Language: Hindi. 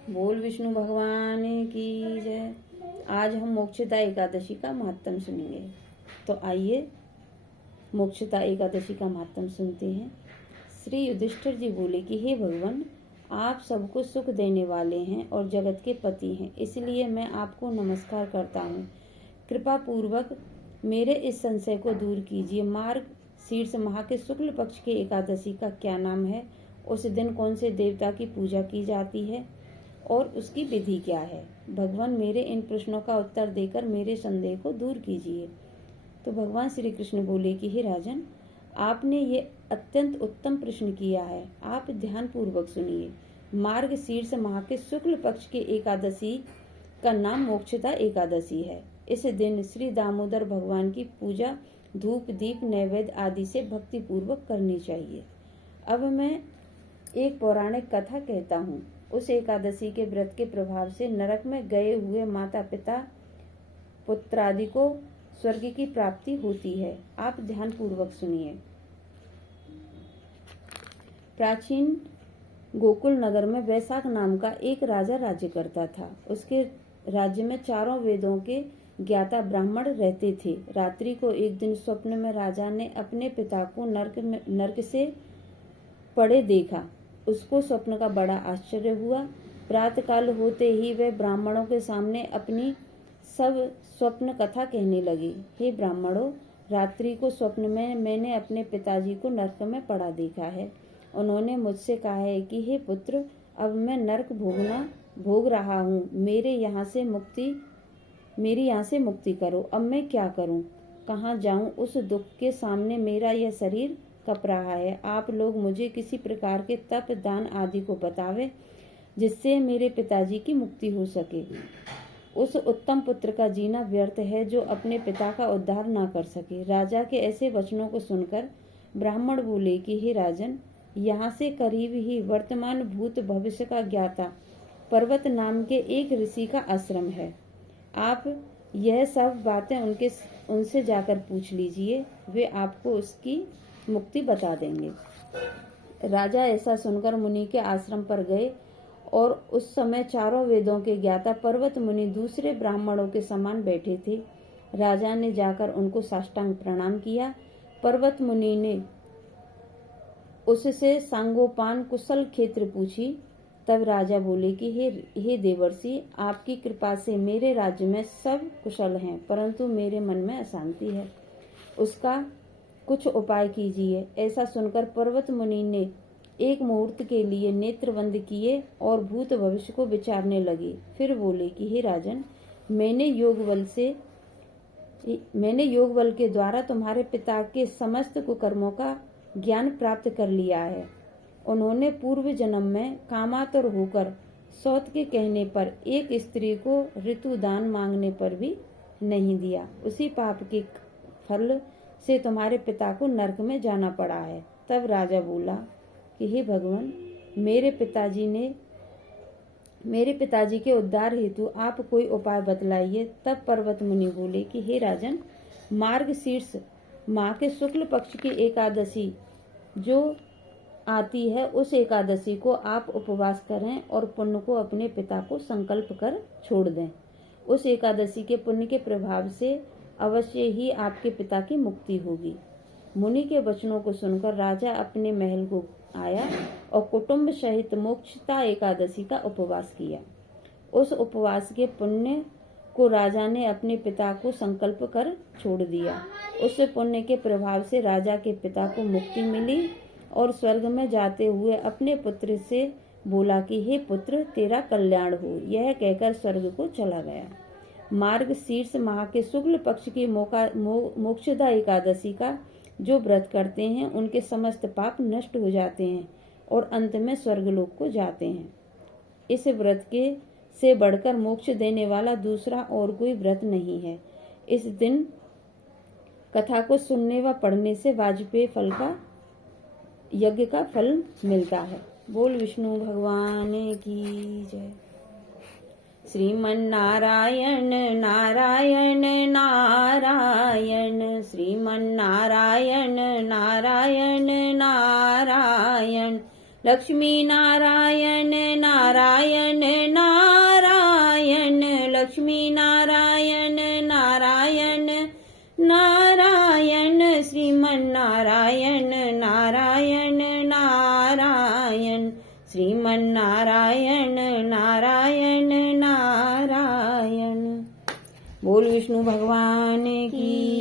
बोल विष्णु भगवान की जय। आज हम मोक्षदा एकादशी का महात्म सुनेंगे। तो आइए मोक्षदा एकादशी का महात्म सुनते हैं। श्री युधिष्ठिर जी बोले कि हे भगवान, आप सबको सुख देने वाले हैं और जगत के पति हैं, इसलिए मैं आपको नमस्कार करता हूँ। कृपा पूर्वक मेरे इस संशय को दूर कीजिए। मार्ग शीर्ष माह के शुक्ल पक्ष के एकादशी का क्या नाम है? उस दिन कौन से देवता की पूजा की जाती है और उसकी विधि क्या है? भगवान, मेरे इन प्रश्नों का उत्तर देकर मेरे संदेह को दूर कीजिए। तो भगवान श्री कृष्ण बोले कि हे राजन, आपने ये अत्यंत उत्तम प्रश्न किया है। आप ध्यान पूर्वक सुनिए। मार्ग शीर्ष माह के शुक्ल पक्ष के एकादशी का नाम मोक्षदा एकादशी है। इस दिन श्री दामोदर भगवान की पूजा धूप दीप नैवेद्य आदि से भक्ति पूर्वक करनी चाहिए। अब मैं एक पौराणिक कथा कहता हूँ। उस एकादशी के व्रत के प्रभाव से नरक में गए हुए माता पिता पुत्रादि को स्वर्ग की प्राप्ति होती है। आप ध्यान पूर्वक सुनिए। प्राचीन गोकुल नगर में वैशाख नाम का एक राजा राज्य करता था। उसके राज्य में चारों वेदों के ज्ञाता ब्राह्मण रहते थे। रात्रि को एक दिन स्वप्न में राजा ने अपने पिता को नरक से पड़े देखा। उसको स्वप्न का बड़ा आश्चर्य हुआ। प्रातःकाल होते ही वह ब्राह्मणों के सामने अपनी सब स्वप्न कथा कहने लगे। हे ब्राह्मणों, रात्रि को स्वप्न में मैंने अपने पिताजी को नरक में पड़ा देखा है। उन्होंने मुझसे कहा है कि हे पुत्र, अब मैं नरक भोग रहा हूँ, मेरी यहाँ से मुक्ति करो। अब मैं क्या करूँ, कहाँ जाऊँ? उस दुख के सामने मेरा यह शरीर कँप रहा है। आप लोग मुझे किसी प्रकार के तप दान आदि को बतावे जिससे मेरे पिताजी की मुक्ति हो सके। उस उत्तम पुत्र का जीना व्यर्थ है जो अपने पिता का उद्धार ना कर सके। राजा के ऐसे वचनों को सुनकर ब्राह्मण बोले कि हे राजन, यहाँ से करीब ही वर्तमान भूत भविष्य का ज्ञाता पर्वत नाम के एक ऋषि का आश्रम है। आप यह सब बातें उनसे जाकर पूछ लीजिए, वे आपको उसकी मुक्ति बता देंगे। राजा ऐसा सुनकर मुनि के आश्रम पर गए और उस समय चारों वेदों के ज्ञाता पर्वत मुनि दूसरे ब्राह्मणों के समान बैठे थे। राजा ने जाकर उनको साष्टांग प्रणाम किया। पर्वत मुनि ने उससे सांगोपान कुशल क्षेत्र पूछी। तब राजा बोले कि हे देवर्षि, आपकी कृपा से मेरे राज्य में सब कुशल हैं, परंतु मेरे मन में अशांति है, उसका कुछ उपाय कीजिए। ऐसा सुनकर पर्वत मुनि ने एक मुहूर्त के लिए नेत्र बंद किए और भूत भविष्य को विचारने लगे। फिर बोले कि हे राजन, मैंने योग बल के द्वारा तुम्हारे पिता के समस्त कुकर्मों का ज्ञान प्राप्त कर लिया है। उन्होंने पूर्व जन्म में कामातुर होकर सौत के कहने पर एक स्त्री को ऋतुदान मांगने पर भी नहीं दिया। उसी पाप के फल से तुम्हारे पिता को नरक में जाना पड़ा है। तब राजा बोला कि हे भगवान, मेरे पिताजी के उद्धार हेतु आप कोई उपाय बतलाइए। तब पर्वत मुनि बोले कि हे राजन, मार्ग शीर्ष माह के शुक्ल पक्ष की एकादशी जो आती है, उस एकादशी को आप उपवास करें और पुण्य को अपने पिता को संकल्प कर छोड़ दें। उस एकादशी के पुण्य के प्रभाव से अवश्य ही आपके पिता की मुक्ति होगी। मुनि के वचनों को सुनकर राजा अपने महल को आया और कुटुंब सहित मोक्षदा एकादशी का उपवास किया। उस उपवास के पुण्य को राजा ने अपने पिता को संकल्प कर छोड़ दिया। उस पुण्य के प्रभाव से राजा के पिता को मुक्ति मिली और स्वर्ग में जाते हुए अपने पुत्र से बोला कि हे पुत्र, तेरा कल्याण हो। यह कहकर स्वर्ग को चला गया। मार्ग शीर्ष माह के शुक्ल पक्ष की मोक्षदा एकादशी का जो व्रत करते हैं, उनके समस्त पाप नष्ट हो जाते हैं और अंत में स्वर्गलोक को जाते हैं। इस व्रत के से बढ़कर मोक्ष देने वाला दूसरा और कोई व्रत नहीं है। इस दिन कथा को सुनने व पढ़ने से वाजपेय फल का यज्ञ का फल मिलता है। बोल विष्णु भगवान की जय। श्रीमन्नारायण नारायण नारायण, श्रीमन्नारायण नारायण नारायण, लक्ष्मी नारायण नारायण नारायण, लक्ष्मी नारायण नारायण नारायण, श्रीमन नारायण नारायण नारायण, श्रीमन नारायण नारायण नारायण। बोल विष्णु भगवान की